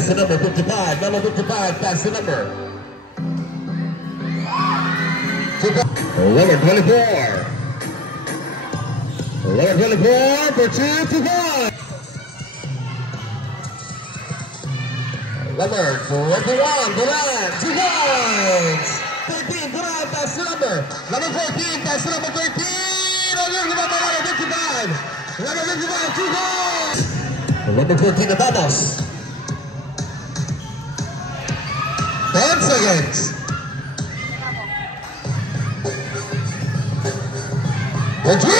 pass the number 55. Number 55, pass the number. Number 24. Number 24 for 2 to 1. Number 21, Duran, 2 points. 13, Duran, pass the number. Number 14, pass the number 13. Number 55. Number 55, 2 points. Number 14, Natamos. 10 seconds. For 3.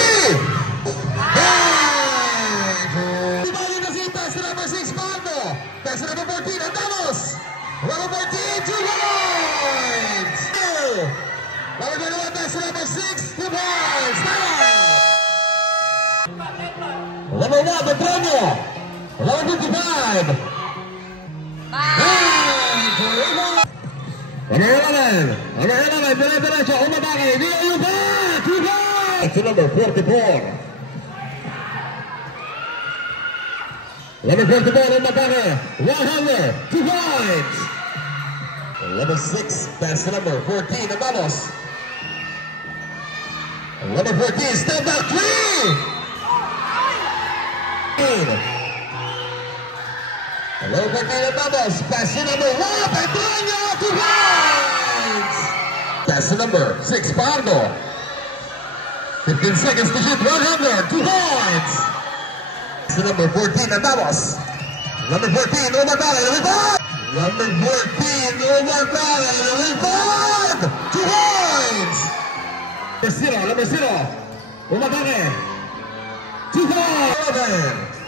Pass the number 6, Mando. Pass the number 14, Natamos. Number 14, 2 points. Number 21, pass the number 6, 2 points. Number 1, Petronio. Number 55. Number 11. Number 11, dire-diretso, umabaki. Di ayuba. 2 points. To number 44. Number 44, umabaki. 100. 2 points. Number 6, pass the number 14, Amados. Number 14, step back 3. Number 14, Amados. Pass the number 1, Petronio, 2 points. Pass the number 6, Pardo. 15 seconds to shoot, 100, 2 points. Pass the number 14, Amados. Number 14, Omar Bala, number 5. Number 14, Omar Bala, number 5. 2 points. Number 0, Omar Bala. 2 points.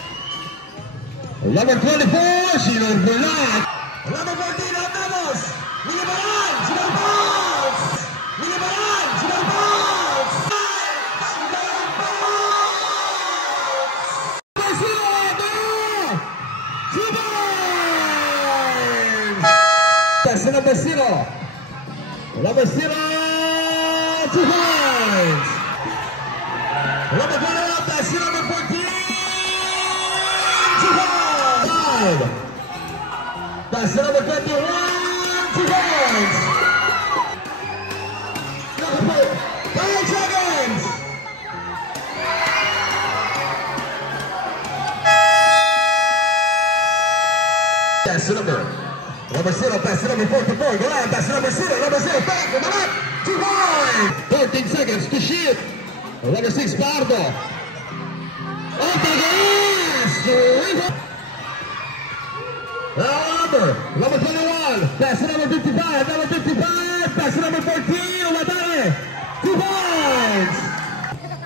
Number 24, Shino Bernard. Number 14, Andamos. Milibaran, Shino Balls. Milibaran, Shino Balls. That's the number 0. Number 0, 2 points. Number 21, that's the number 14. 2 points. That's the number 21, 2 points. Number 5 seconds. That's the number. Number 0, pass the number 44. Go ahead, pass the number 0. Number 0, back, come on up. 2 points. 14 seconds to shoot. Number 6, Pardo. Off the glass. Number 21, pass the number 55. Number 55, pass the number 14. Umatare. 2 points.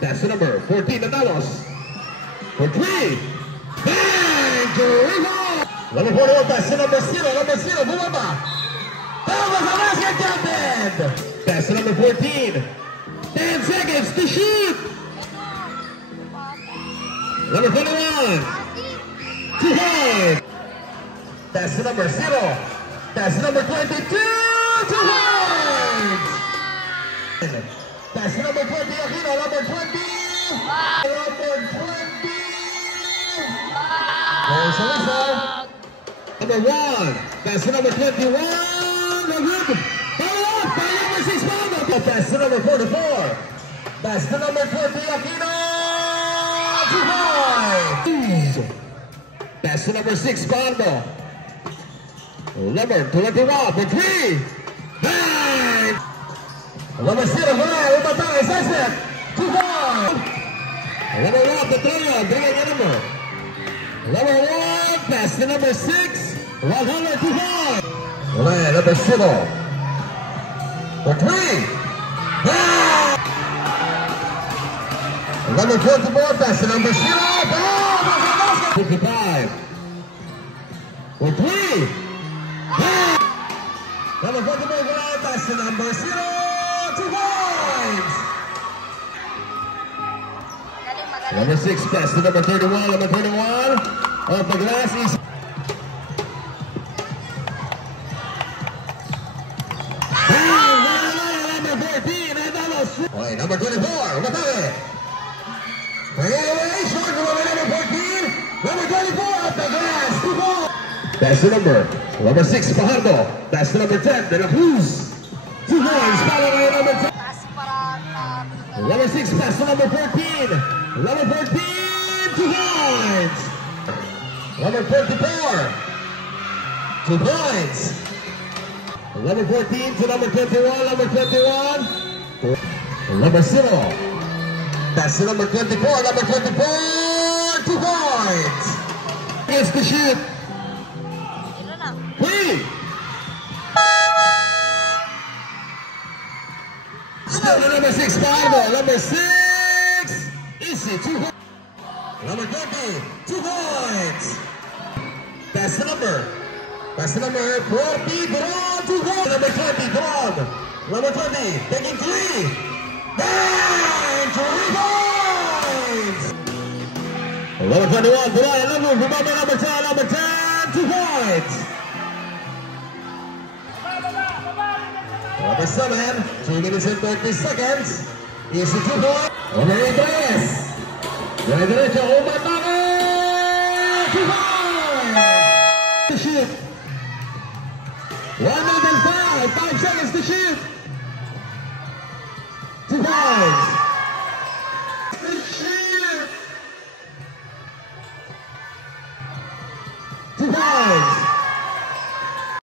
Pass the number 14, Natalos. For 3. Bang! Rebound. Number 41, pass the number 0. Number 0, Bumaba. That was a basket captain. Pass the number 14. 10 seconds to shoot. Number 21. 2 points. Pass the number 0. Pass the number 22. 2 points. Pass the number 20. Aquino. Number 20. Number 20. There's a whistle. Number 1. Pass the number 21. Follow up by number 6. Pass the number 44. Pass the number 20. Aquino. 2 points. Pass the number 6. Pardo. Number 21 for 3. Bang! Number 0, Hura, Umatang, Sesek. 2 points. Number 1, Petronio, bring the number. Number 1, pass the number 6. 100, 2 points. Hura, number 0. For 3. Bang! Number 24, pass the number 0. Bang! 55. For 3. Number 44, pass the number 0. 2 points. Number 6, pass the number 31. Number 31, off the glass is. Number 14, okay, number 24, Matale. Away, short from number 14. Number 24, off the glass, 2 points. That's the number 6, Fajardo. That's the number 10, De La Cruz. 2 points, followed by number 10. Number 6, pass to number 14. Number 14, 2 points. Number 44, 2 points. Number 14 to number 21, number 21. Number 0. That's the number 24, number 24, 2 points. Against the shoot. 3. Still the number 6, Fajardo. Number 6, Easy, 2 points. Number 20, 2 points. That's the number. That's the number 40, Dron, 2 points. Number 20, Dron. Number 20, taking 3. And 3 points. Number 21, Dron, number 10, number 10, 2 points. Number 7, 2 minutes and 30 seconds. Easy 2 points. Number 8, Reyes. Derecho, Omar Mago! 2 points! To shoot. 1 minute and 5 seconds to shoot.